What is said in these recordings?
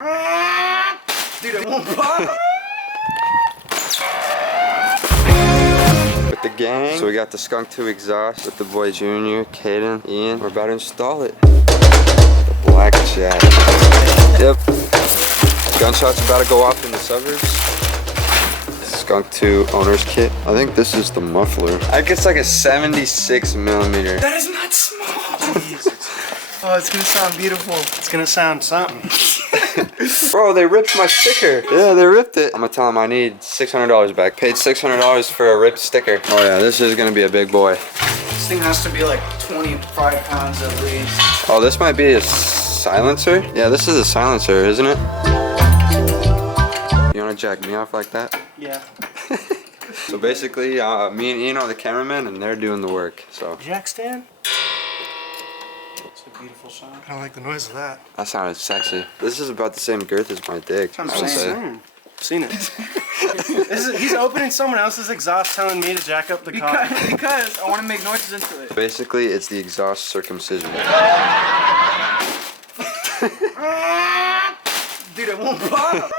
Dude, it won't pop. With the gang, so we got the Skunk2 exhaust with the boy Junior, Caden, Ian. We're about to install it. The blackjack. Yep. Gunshots about to go off in the suburbs. Skunk2 owner's kit. I think this is the muffler. I think it's like a 76 millimeter. That is not small. Oh, it's gonna sound beautiful. It's gonna sound something. Bro, they ripped my sticker. Yeah, they ripped it. I'm gonna tell them I need $600 back. Paid $600 for a ripped sticker. Oh yeah, this is gonna be a big boy. This thing has to be like 25 pounds at least. Oh, this might be a silencer? Yeah, this is a silencer, isn't it? You wanna jack me off like that? Yeah. So basically, me and Ian are the cameramen and they're doing the work, so. Jack stand? It's a beautiful sound. I don't like the noise of that. That sounded sexy. This is about the same girth as my dick. I'm saying. I've seen it. He's opening someone else's exhaust telling me to jack up the car. Because I want to make noises into it. Basically, it's the exhaust circumcision. Dude, it won't pop.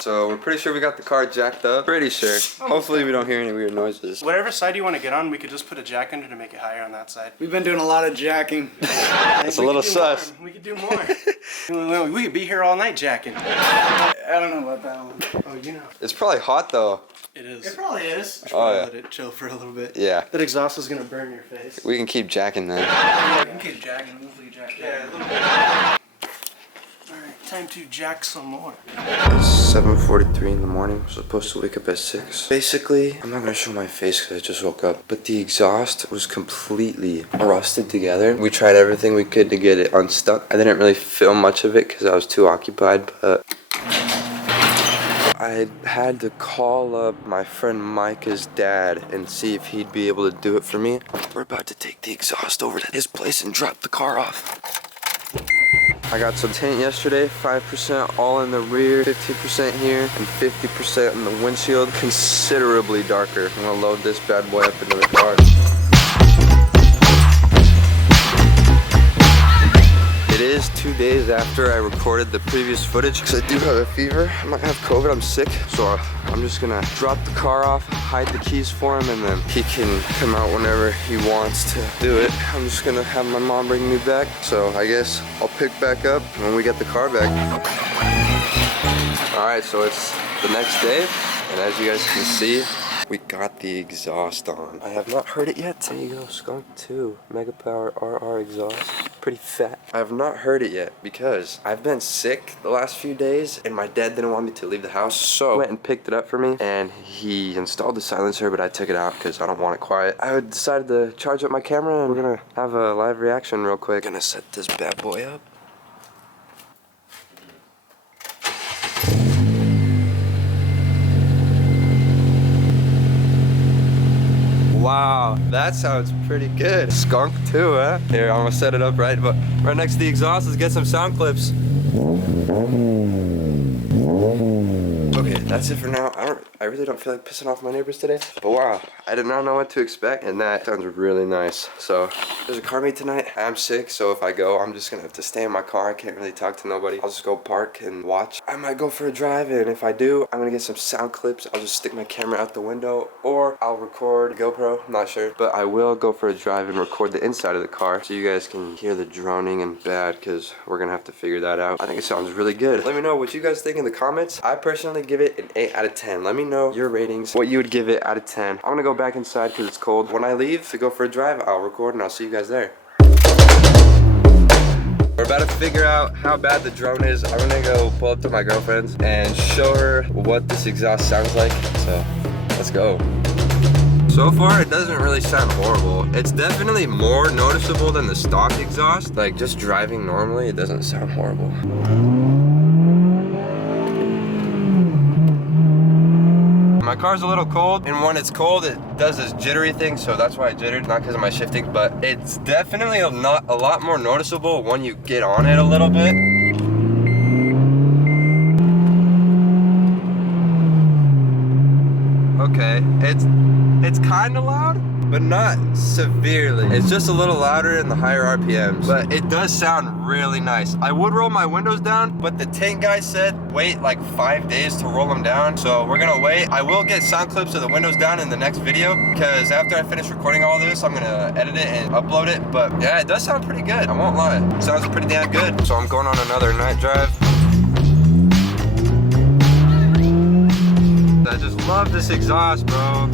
So we're pretty sure we got the car jacked up. Pretty sure. Hopefully we don't hear any weird noises. Whatever side you want to get on, we could just put a jack under to make it higher on that side. We've been doing a lot of jacking. That's a little sus. We could do more. We could be here all night jacking. I don't know about that one. Oh, you know. It's probably hot though. It is. It probably is. Oh yeah. Let it chill for a little bit. Yeah. That exhaust is gonna burn your face. We can keep jacking then. Yeah, you can keep jacking. We'll leave jack. Yeah, a little bit. Alright, time to jack some more. It's 7:43 in the morning. I'm supposed to wake up at 6. Basically, I'm not gonna show my face because I just woke up, but the exhaust was completely rusted together. We tried everything we could to get it unstuck. I didn't really film much of it because I was too occupied, but I had to call up my friend Micah's dad and see if he'd be able to do it for me. We're about to take the exhaust over to his place and drop the car off. I got some tint yesterday, 5% all in the rear, 15% here, and 50% in the windshield. Considerably darker. I'm gonna load this bad boy up into the car. It is 2 days after I recorded the previous footage because I do have a fever. I might have COVID, I'm sick. So I'm just gonna drop the car off, hide the keys for him, and then he can come out whenever he wants to do it. I'm just gonna have my mom bring me back. So I guess I'll pick back up when we get the car back. All right, so it's the next day. And as you guys can see, we got the exhaust on. I have not heard it yet. There you go, Skunk2 Megapower RR exhaust. Pretty fat. I have not heard it yet because I've been sick the last few days and my dad didn't want me to leave the house, so I went and picked it up for me and he installed the silencer, but I took it out because I don't want it quiet. I decided to charge up my camera and we're gonna have a live reaction real quick. Gonna set this bad boy up. Wow, that sounds pretty good. Skunk2, huh? Here, I'm gonna set it up right next to the exhaust. Let's get some sound clips. Okay, that's it for now. I really don't feel like pissing off my neighbors today. But wow, I did not know what to expect, and that sounds really nice. So, there's a car meet tonight. I'm sick, so if I go, I'm just gonna have to stay in my car. I can't really talk to nobody. I'll just go park and watch. I might go for a drive, and if I do, I'm gonna get some sound clips. I'll just stick my camera out the window, or I'll record a GoPro. I'm not sure. But I will go for a drive and record the inside of the car so you guys can hear the droning and bad, because we're gonna have to figure that out. I think it sounds really good. Let me know what you guys think in the comments. I personally give it an 8 out of 10. Let me know your ratings, what you would give it out of 10. I'm gonna go back inside because it's cold. When I leave to go for a drive, I'll record and I'll see you guys there. We're about to figure out how bad the drone is. I'm gonna go pull up to my girlfriend's and show her what this exhaust sounds like. So, let's go. So far, it doesn't really sound horrible. It's definitely more noticeable than the stock exhaust. Like, just driving normally, it doesn't sound horrible. My car's a little cold, and when it's cold, it does this jittery thing, so that's why I jittered, not because of my shifting, but it's definitely a lot more noticeable when you get on it a little bit. Okay, it's kind of loud, but not severely. It's just a little louder in the higher RPMs, but it does sound really nice. I would roll my windows down, but the tint guy said wait like 5 days to roll them down. So we're gonna wait. I will get sound clips of the windows down in the next video, because after I finish recording all this, I'm gonna edit it and upload it. But yeah, it does sound pretty good. I won't lie. It sounds pretty damn good. So I'm going on another night drive. I just love this exhaust, bro.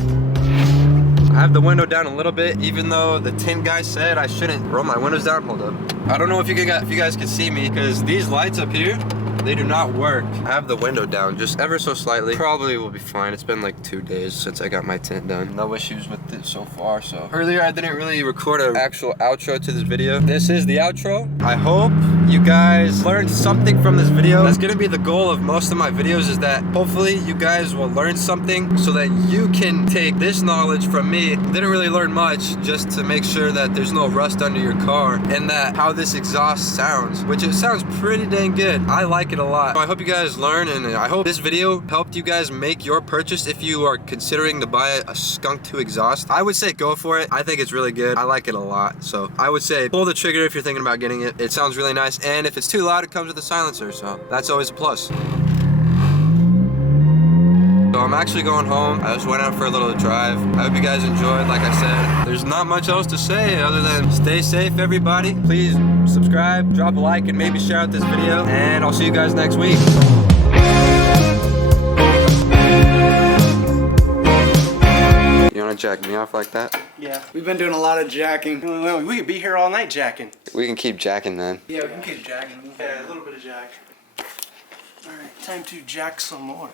I have the window down a little bit, even though the tint guy said I shouldn't roll my windows down. Hold up. I don't know if you guys can see me, because these lights up here, they do not work. I have the window down just ever so slightly. Probably will be fine. It's been like 2 days since I got my tint done. No issues with it so far. So earlier I didn't really record an actual outro to this video. This is the outro. I hope you guys learned something from this video. That's gonna be the goal of most of my videos, is that hopefully you guys will learn something so that you can take this knowledge from me. Didn't really learn much, just to make sure that there's no rust under your car, and that how this exhaust sounds, which it sounds pretty dang good. I like it a lot. So I hope you guys learn, and I hope this video helped you guys make your purchase. If you are considering to buy a Skunk2 exhaust, I would say go for it. I think it's really good. I like it a lot. So I would say pull the trigger if you're thinking about getting it. It sounds really nice, and if it's too loud, it comes with a silencer, so that's always a plus. So I'm actually going home. I just went out for a little drive. I hope you guys enjoyed. Like I said, there's not much else to say other than stay safe, everybody. Please subscribe, drop a like, and maybe share out this video. And I'll see you guys next week. You wanna jack me off like that? Yeah. We've been doing a lot of jacking. We could be here all night jacking. We can keep jacking then. Yeah, we can keep jacking. Yeah, a little bit of jack. All right, time to jack some more.